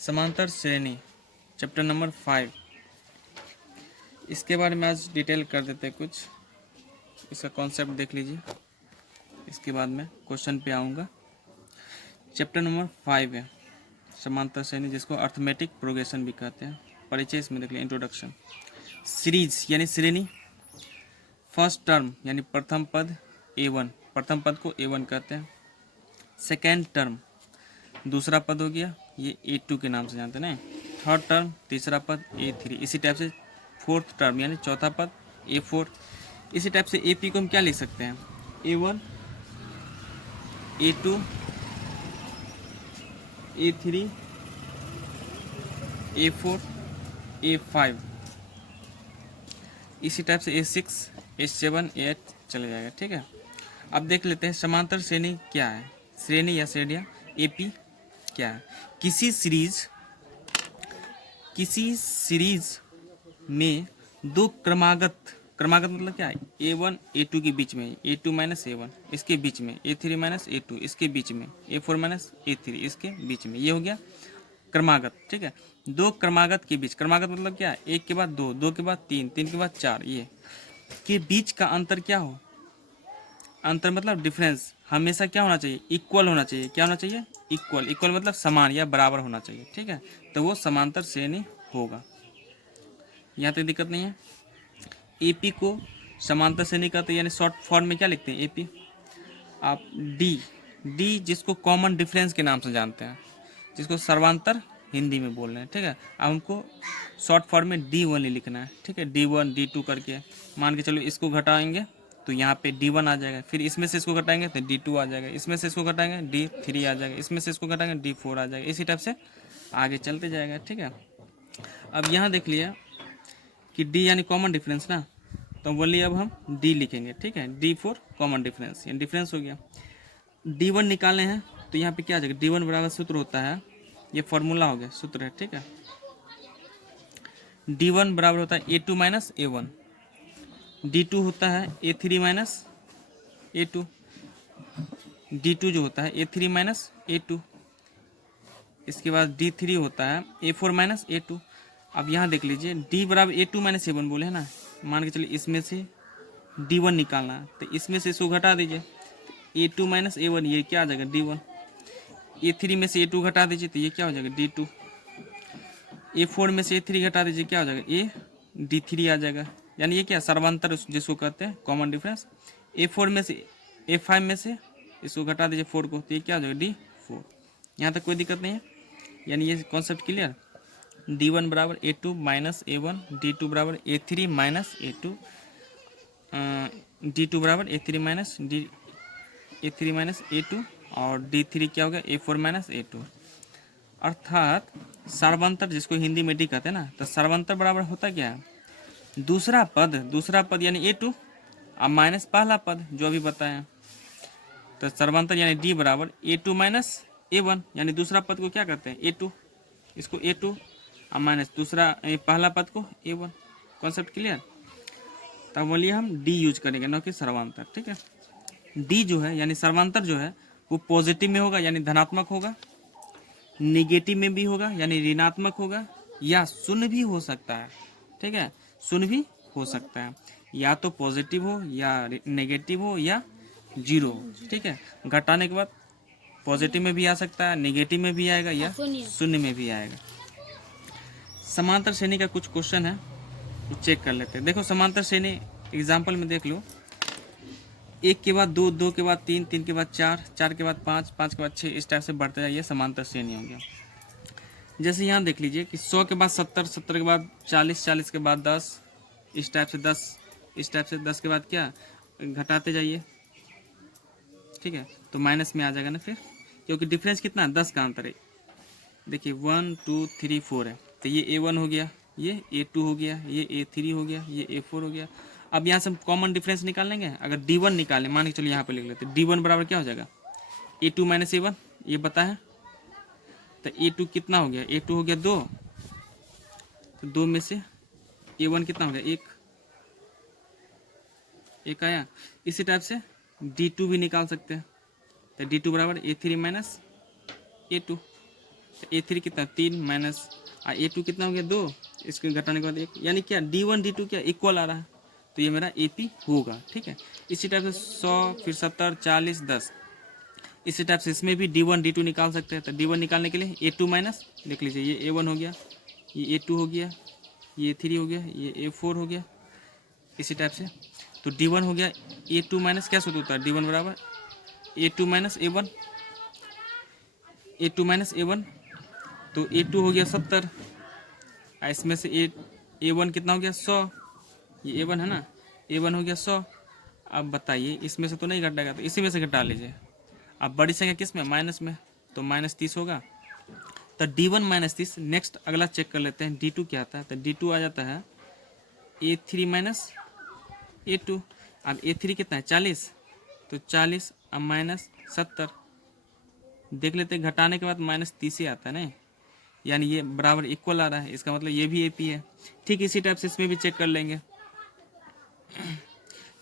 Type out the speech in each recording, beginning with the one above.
समांतर श्रेणी chapter number 5। इसके बारे में आज डिटेल कर देते हैं, कुछ इसका कॉन्सेप्ट देख लीजिए। इसके बाद में क्वेश्चन पे आऊँगा। चैप्टर नंबर 5 है समांतर श्रेणी, जिसको अर्थमेटिक प्रोग्रेशन भी कहते हैं। परिचय इसमें देख लिया, इंट्रोडक्शन। सीरीज यानी श्रेणी, फर्स्ट टर्म यानी प्रथम पद A1, प्रथम पद को A1 कहते हैं। सेकेंड टर्म दूसरा पद हो गया, ये A2 के नाम से जानते हैं ना। थर्ड टर्म तीसरा पद A3। इसी टाइप से फोर्थ टर्म यानी चौथा पद A4। इसी टाइप से AP को हम क्या लिख सकते हैं, A1, A2, A3, A4, A5। इसी टाइप से A6, A7, A8 चले जाएगा। ठीक है, अब देख लेते हैं समांतर श्रेणी क्या है। श्रेणी या श्रेणियाँ AP क्या है। किसी सीरीज में दो क्रमागत मतलब क्या है, A1 A2 के बीच में, A2 माइनस A1 इसके बीच में, A3 माइनस A2 इसके बीच में, A4 माइनस A3 इसके बीच में, ये हो गया क्रमागत। ठीक है, दो क्रमागत के बीच, क्रमागत मतलब क्या है, एक के बाद दो, दो के बाद तीन, तीन के बाद चार, ये के बीच का अंतर क्या हो, अंतर मतलब डिफरेंस हमेशा क्या होना चाहिए, इक्वल होना चाहिए। क्या होना चाहिए, इक्वल। इक्वल मतलब समान या बराबर होना चाहिए। ठीक है, तो वो समांतर श्रेणी होगा। यहाँ तक दिक्कत नहीं है। एपी को समांतर श्रेणी कहते हैं, यानी शॉर्ट फॉर्म में क्या लिखते हैं, एपी। आप डी जिसको कॉमन डिफरेंस के नाम से जानते हैं, जिसको सर्वांतर हिंदी में बोल रहे हैं। ठीक है, अब हमको शॉर्ट फॉर्म में D1 ही लिखना है। ठीक है, D1 D2 करके मान के चलो, इसको घटाएंगे तो यहाँ पे D1 आ जाएगा, फिर इसमें से इसको घटाएंगे तो D2 आ जाएगा, इसमें से इसको घटाएंगे D3 आ जाएगा, इसमें से इसको घटाएंगे D4 आ जाएगा। इसी टाइप से आगे चलते जाएगा। ठीक है, अब यहाँ देख लिया कि D यानी कॉमन डिफरेंस ना, तो बोलिए अब हम D लिखेंगे। ठीक है, D4 कॉमन डिफरेंस, यानी डिफरेंस हो गया। D1 निकालने हैं तो यहाँ पे क्या आ जाएगा, D1 बराबर सूत्र होता है, ये फॉर्मूला हो गया, सूत्र है। ठीक है, D1 बराबर होता है A2 माइनस A1, D2 होता है A3 माइनस A2, D2 जो होता है A3 माइनस A2, इसके बाद D3 होता है A4 माइनस A2। अब यहाँ देख लीजिए, D बराबर A2 माइनस A1 बोले है ना, मान के चलिए इसमें से D1 निकालना है तो इसमें से इसको घटा दीजिए, A2 माइनस A1 ये क्या आ जाएगा D1। A3 में से A2 घटा दीजिए तो ये क्या हो जाएगा D2। A4 में से A3 घटा दीजिए, क्या हो जाएगा D3 आ जाएगा। यानी ये क्या सर्वांतर जिसको कहते हैं, कॉमन डिफरेंस। A4 में से A5 में से इसको घटा दीजिए 4 को, तो ये क्या हो जाएगा D4। यहाँ तक कोई दिक्कत नहीं है, यानी ये कॉन्सेप्ट क्लियर। D1 बराबर A2 माइनस A1, D2 बराबर A3 माइनस A2, D2 बराबर A3 माइनस A2 और D3 क्या हो गया A4 माइनस A2। अर्थात सर्वांतर जिसको हिंदी में डी कहते हैं ना, तो सर्वांतर बराबर होता क्या है, दूसरा पद यानी A2 अब माइनस पहला पद जो अभी बताया। तो सर्वांतर यानी D बराबर A2 माइनस A1, यानी दूसरा पद को क्या कहते हैं A2, इसको A2 अब माइनस दूसरा पहला पद को A1। Concept clear. तब बोलिए हम D यूज करेंगे, न कि सर्वांतर। ठीक है, D जो है यानी सर्वांतर जो है वो पॉजिटिव में होगा यानी धनात्मक होगा, निगेटिव में भी होगा यानी ऋणात्मक होगा, या शून्य भी हो सकता है। ठीक है, शून्य भी हो सकता है, या तो पॉजिटिव हो या नेगेटिव हो या जीरो हो। ठीक है, घटाने के बाद पॉजिटिव में भी आ सकता है, नेगेटिव में भी आएगा या शून्य में भी आएगा। समांतर श्रेणी का कुछ क्वेश्चन है, चेक कर लेते हैं। देखो समांतर श्रेणी एग्जाम्पल में देख लो, एक के बाद दो, दो के बाद तीन, तीन के बाद चार, चार के बाद पाँच, पाँच के बाद छः, इस टाइप से बढ़ते जाइए, समांतर श्रेणी हो गया। जैसे यहाँ देख लीजिए कि 100 के बाद 70, 70 के बाद 40, 40 के बाद 10, इस टाइप से 10, इस टाइप से 10 के बाद क्या घटाते जाइए। ठीक है, तो माइनस में आ जाएगा ना फिर, क्योंकि डिफरेंस कितना है, 10 का अंतर है। देखिए 1 2 3 4 है, तो ये A1 हो गया, ये A2 हो गया, ये A3 हो गया, ये A4 हो गया। अब यहाँ से हम कॉमन डिफरेंस निकाल लेंगे। अगर D1 निकालें, मान के चलिए यहाँ पे लिख लेते हैं, D1 बराबर क्या हो जाएगा A2 माइनस A1, ये पता है। तो A2 कितना हो गया, A2 हो गया 2, तो 2 में से A1 कितना हो गया, एक आया। इसी टाइप से D2 भी निकाल सकते हैं, तो D2 बराबर A3 माइनस A2। तो A3 कितना 3 माइनस A2 कितना हो गया 2, इसके घटाने के बाद 1, यानी क्या D1 D2 क्या इक्वल आ रहा है, तो ये मेरा AP होगा। ठीक है, इसी टाइप से 100 फिर 70 40 10, इसी टाइप से इसमें भी D1 D2 निकाल सकते हैं। तो D1 निकालने के लिए A2 माइनस लिख लीजिए, ये A1 हो गया, ये A2 हो गया, ये A3 हो गया, ये A4 हो गया, इसी टाइप से। तो D1 हो गया A2 माइनस क्या सूत्र होता है, D1 बराबर A2 minus A1, A2 minus A1, तो A2 हो गया 70, इसमें से A1 कितना हो गया 100, ये A1 है ना, A1 हो गया 100। अब बताइए इसमें से तो नहीं घटाएगा, तो इसी में से घटा लीजिए। अब बड़ी संख्या किस में, माइनस में, तो -30 होगा। तो D1 -30। नेक्स्ट अगला चेक कर लेते हैं D2 क्या आता है। तो D2 आ जाता है A3 माइनस A2। अब A3 कितना है 40, तो 40 अब -70, देख लेते हैं घटाने के बाद -30 ही आता है ना, यानी ये बराबर इक्वल आ रहा है, इसका मतलब ये भी AP है। ठीक इसी टाइप से इसमें भी चेक कर लेंगे।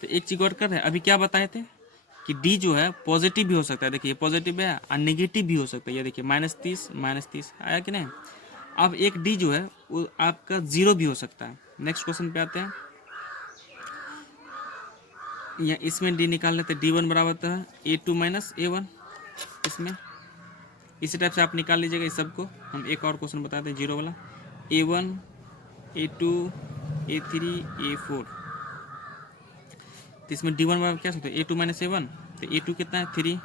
तो एक चीज और कर रहे हैं, अभी क्या बताए थे कि D जो है पॉजिटिव भी हो सकता है, देखिए पॉजिटिव है और नेगेटिव भी हो सकता है, ये देखिए -30 आया कि नहीं। अब एक D जो है वो आपका 0 भी हो सकता है। नेक्स्ट क्वेश्चन पे आते हैं, या इसमें D निकाल लेते हैं, D1 बराबर होता है A2 माइनस A1, इसमें इसी टाइप से आप निकाल लीजिएगा इस सबको। हम एक और क्वेश्चन बताते हैं 0 वाला, A1 A2 A3 A4, तो इसमें D1 बराबर क्या होता है A2 माइनस A1, तो A2 कितना है 3,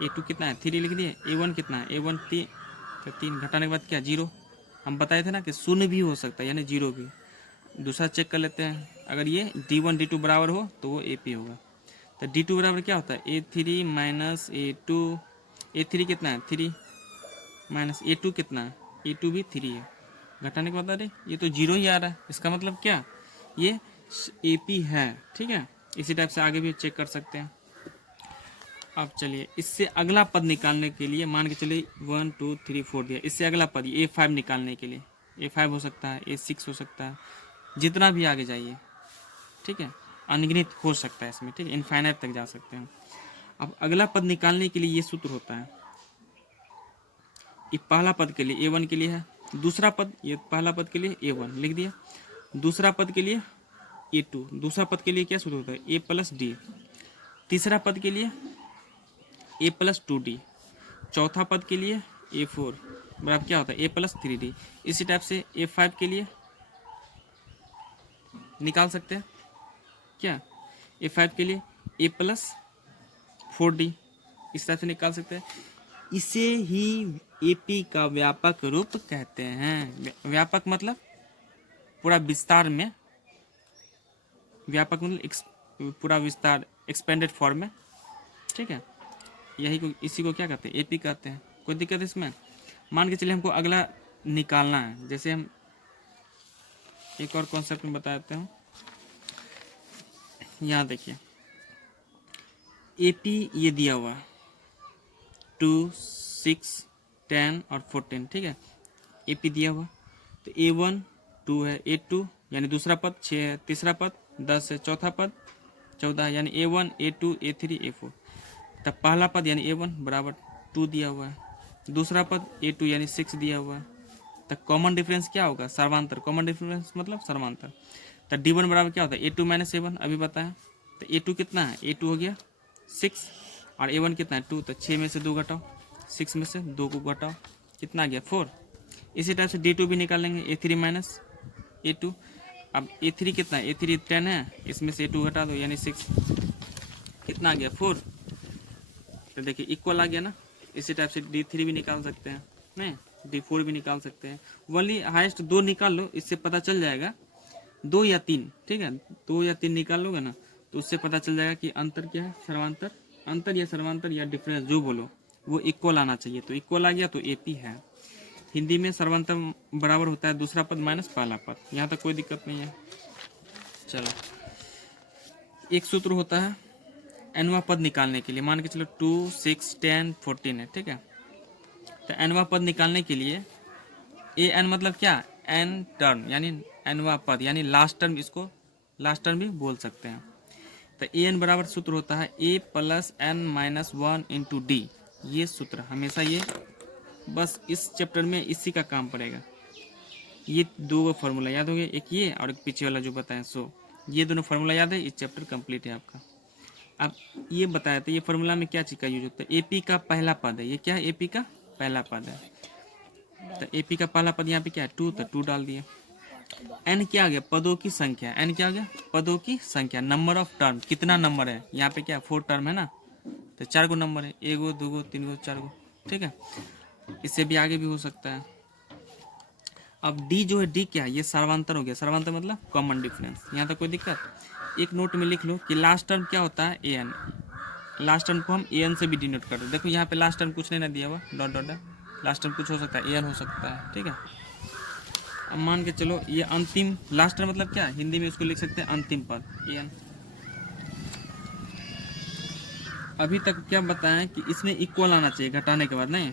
A2 कितना है 3 लिख दिए, A1 कितना है A1 3, तो 3 घटाने के बाद क्या 0। हम बताए थे ना कि शून्य भी हो सकता है यानी 0 भी। दूसरा चेक कर लेते हैं, अगर ये D1 D2 बराबर हो तो वो AP होगा। तो D2 बराबर क्या होता है A3 माइनस A2, A3 कितना है 3 माइनस A2 कितना है A2 भी 3 है, घटाने के बाद अरे ये तो 0 ही आ रहा है, इसका मतलब क्या ये AP है। ठीक है, इसी टाइप से आगे भी चेक कर सकते हैं। अब चलिए इससे अगला पद निकालने के लिए मान के चलिए 1 2 3 4 दिया, इससे अगला पद A5 निकालने के लिए A5 हो सकता है, A6 हो सकता है, जितना भी आगे जाइए। ठीक है, अनगिनत हो सकता है इसमें, ठीक है, इनफाइनाइट तक जा सकते हैं। अब अगला पद निकालने के लिए ये सूत्र होता है, ये पहला पद के लिए A1 के लिए है, दूसरा पद ये पहला पद के लिए A1 लिख दिया, दूसरा पद के लिए A2, दूसरा पद के लिए क्या सूत्र होता है A प्लस D, तीसरा पद के लिए A प्लस 2D, चौथा पद के लिए A4 बराबर क्या होता है A प्लस 3D। इसी टाइप से A5 के लिए निकाल सकते हैं क्या, A5 के लिए A प्लस 4D, इस तरह से निकाल सकते हैं। इसे ही AP का व्यापक रूप कहते हैं। व्यापक मतलब पूरा विस्तार में, व्यापक मतलब पूरा विस्तार, एक्सपेंडेड फॉर्म में। ठीक है, यही को इसी को क्या कहते हैं AP कहते हैं। कोई दिक्कत है इसमें। मान के चलिए हमको अगला निकालना है, जैसे हम एक और कॉन्सेप्ट में बता देता हूँ। यहाँ देखिए AP ये दिया हुआ 2 6 10 और 14, ठीक है, AP दिया हुआ। तो A1 2 है, A2 यानी दूसरा पद 6 है, तीसरा पद 10 है, चौथा पद 14 यानी A1 A2 A3 A4। तब पहला पद यानी A1 बराबर 2 दिया हुआ है, दूसरा पद A2 यानी 6 दिया हुआ है। तो कॉमन डिफरेंस क्या होगा सर्वांतर, कॉमन डिफरेंस मतलब सर्वांतर। तो D1 बराबर क्या होता है A2 माइनस A1, अभी बताया। तो A2 कितना है A2 हो गया 6 और A1 कितना है 2, तो 6 में से 2 घटाओ, 6 में से 2 को घटाओ, कितना आ गया 4। इसी टाइप से D2 भी निकालेंगे A3 माइनस A2। अब A3 कितना है A3 10 है, इसमें से A2 घटा दो यानी 6, कितना आ गया 4। तो देखिए इक्वल आ गया ना। इसी टाइप से D3 भी निकाल सकते हैं, नहीं D4 भी निकाल सकते हैं। वनली हाईएस्ट 2 निकाल लो, इससे पता चल जाएगा 2 या 3, ठीक है 2 या 3 निकाल लोगे ना तो उससे पता चल जाएगा कि अंतर क्या है, सर्वांतर, अंतर या सर्वांतर या डिफरेंस जो बोलो वो इक्वल आना चाहिए। तो इक्वल आ गया तो AP है। हिंदी में सर्वांतर बराबर होता है दूसरा पद माइनस पहला पद, यहाँ तक कोई दिक्कत नहीं है। चलो एक सूत्र होता है nवां पद निकालने के लिए, मान के चलो 2 6 10 14 है, ठीक है। तो nवां पद निकालने के लिए an मतलब क्या n टर्म यानी nवां पद यानी लास्ट टर्म, इसको लास्ट टर्म भी बोल सकते हैं। तो an बराबर सूत्र होता है A plus n minus 1 into D। ये सूत्र हमेशा ये बस इस चैप्टर में इसी का काम पड़ेगा। ये दो फार्मूला याद हो गया, एक ये और एक पीछे वाला जो बताया। सो ये दोनों फार्मूला याद है, इस चैप्टर कंप्लीट है आपका। अब ये बताया था ये फार्मूला में क्या चीज़ का यूज होता है। एपी का पहला पद है, ये क्या है, एपी का पहला पद है। तो एपी का पहला पद यहाँ पे क्या है, 2, तो 2 डाल दिया। एन क्या आ गया, पदों की संख्या। एन क्या आ गया, पदों की संख्या। नंबर ऑफ टर्म, कितना नंबर है यहाँ पे, क्या 4 टर्म है ना, तो 4 गो नंबर है, 1 गो 2 गो 3 गो 4 गो, ठीक है। इससे भी आगे भी हो सकता है। अब डी जो है, डी क्या है, ये सर्वांतर हो गया। सर्वांतर मतलब कॉमन डिफरेंस। यहाँ तक कोई दिक्कत। एक नोट में लिख लो कि लास्ट टर्म क्या होता है, ए एन। लास्ट टर्म को हम ए एन से भी डिनोट करते हैं। देखो यहाँ पे लास्ट टर्म कुछ नहीं ना दिया हुआ, dot dot dot. Last term कुछ हो सकता है, ए एन हो सकता है, ठीक है। अब मान के चलो ये अंतिम, लास्ट टर्म मतलब क्या, हिंदी में उसको लिख सकते हैं अंतिम पद, ए एन। अभी तक क्या बताएं कि इसमें इक्वल आना चाहिए घटाने के बाद, नहीं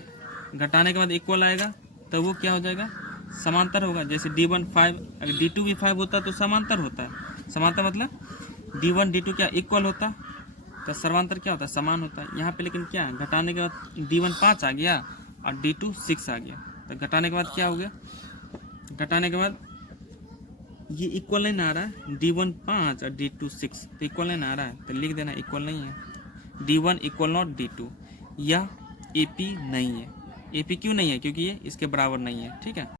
घटाने के बाद इक्वल आएगा तो वो क्या हो जाएगा, समांतर होगा। जैसे D1 5, अगर D2 भी 5 होता तो समांतर होता है। समांतर मतलब D1 D2 क्या इक्वल होता, तो सर्वांतर क्या होता है, समान होता है। यहाँ पे लेकिन क्या घटाने के बाद D1 5 आ गया और D2 6 आ गया, तो घटाने के बाद क्या हो गया, घटाने के बाद ये इक्वल नहीं आ रहा है, D1 5 और D2 6, तो इक्वल नहीं आ रहा है, तो लिख देना इक्वल नहीं है। D1 इक्वल नॉट D2, यह AP नहीं है। AP क्यों नहीं है, क्योंकि ये इसके बराबर नहीं है, ठीक है।